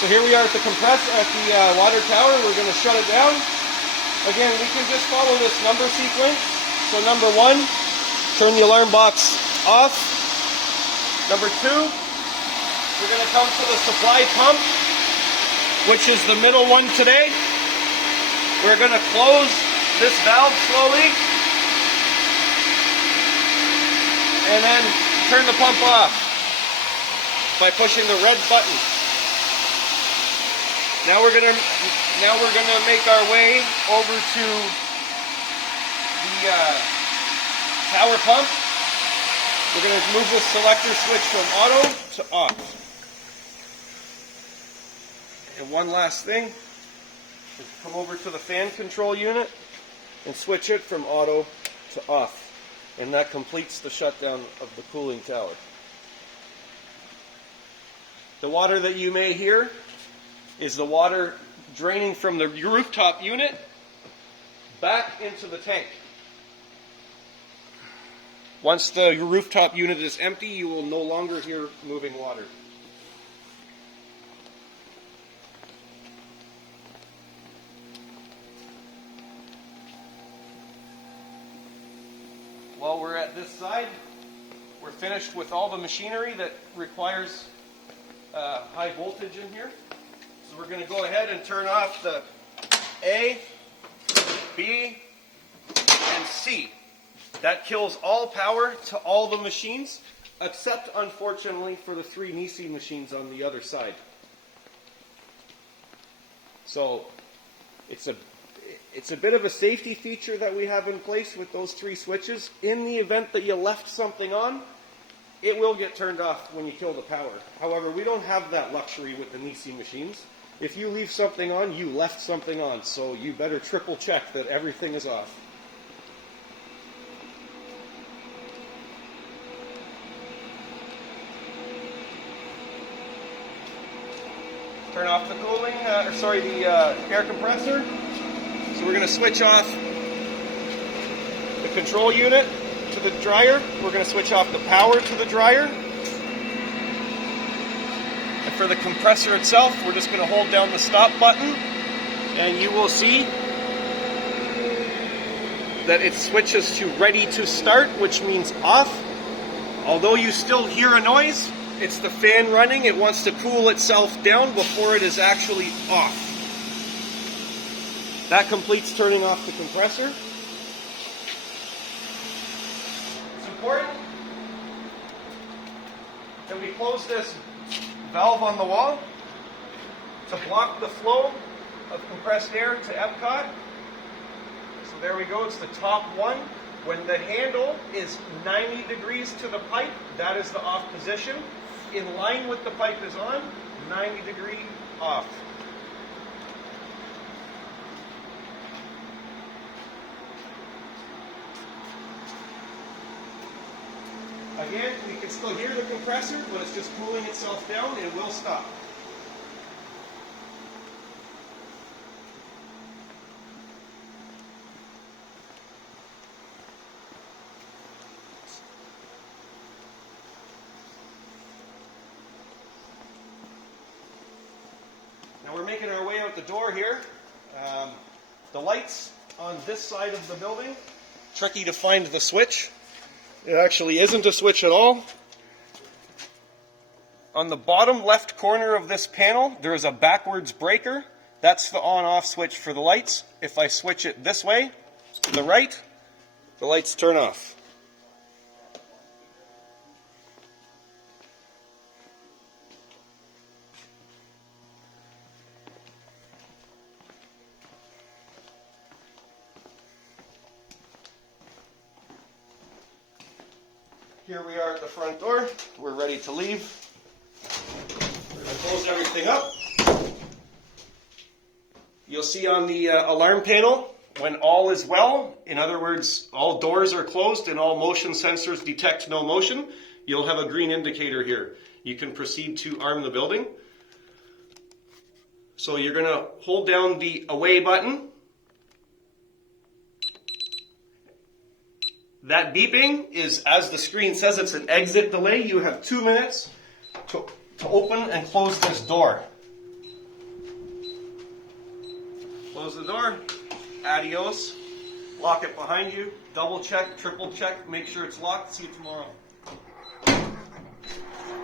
So here we are at the water tower. We're going to shut it down. Again, we can just follow this number sequence. So number 1, turn the alarm box off. Number 2, we're going to come to the supply pump, which is the middle one today. We're going to close this valve slowly and then turn the pump off by pushing the red button. Now we're gonna make our way over to the tower pump. We're gonna move the selector switch from auto to off. And one last thing, come over to the fan control unit and switch it from auto to off. And that completes the shutdown of the cooling tower. The water that you may hear is the water draining from the rooftop unit back into the tank. Once the rooftop unit is empty, you will no longer hear moving water. While we're at this side, we're finished with all the machinery that requires high voltage in here. So we're going to go ahead and turn off the A, B, and C. That kills all power to all the machines, except unfortunately for the 3 Nisi machines on the other side. So it's a bit of a safety feature that we have in place with those 3 switches. In the event that you left something on, it will get turned off when you kill the power. However, we don't have that luxury with the Nisi machines. If you leave something on, you left something on, so you better triple check that everything is off. Turn off the cooling, the air compressor. So we're going to switch off the control unit to the dryer. We're going to switch off the power to the dryer. And for the compressor itself, we're just going to hold down the stop button, and you will see that it switches to ready to start, which means off. Although you still hear a noise, it's the fan running. It wants to cool itself down before it is actually off. That completes turning off the compressor. It's important that we close this valve on the wall to block the flow of compressed air to Epcot. So there we go, it's the top one. When the handle is 90 degrees to the pipe, that is the off position. In line with the pipe is on, 90 degree off. Again, we can still hear the compressor, but it's just cooling itself down. It will stop. Now we're making our way out the door here. The lights on this side of the building, tricky to find the switch. It actually isn't a switch at all. On the bottom left corner of this panel, there is a backwards breaker. That's the on-off switch for the lights. If I switch it this way, to the right, the lights turn off. Here we are at the front door. We're ready to leave. We're going to close everything up. You'll see on the alarm panel, when all is well, in other words, all doors are closed and all motion sensors detect no motion, you'll have a green indicator here. You can proceed to arm the building. So you're going to hold down the away button. That beeping is, as the screen says, it's an exit delay. You have 2 minutes to open and close this door. Close the door. Adios. Lock it behind you. Double check, triple check, make sure it's locked. See you tomorrow.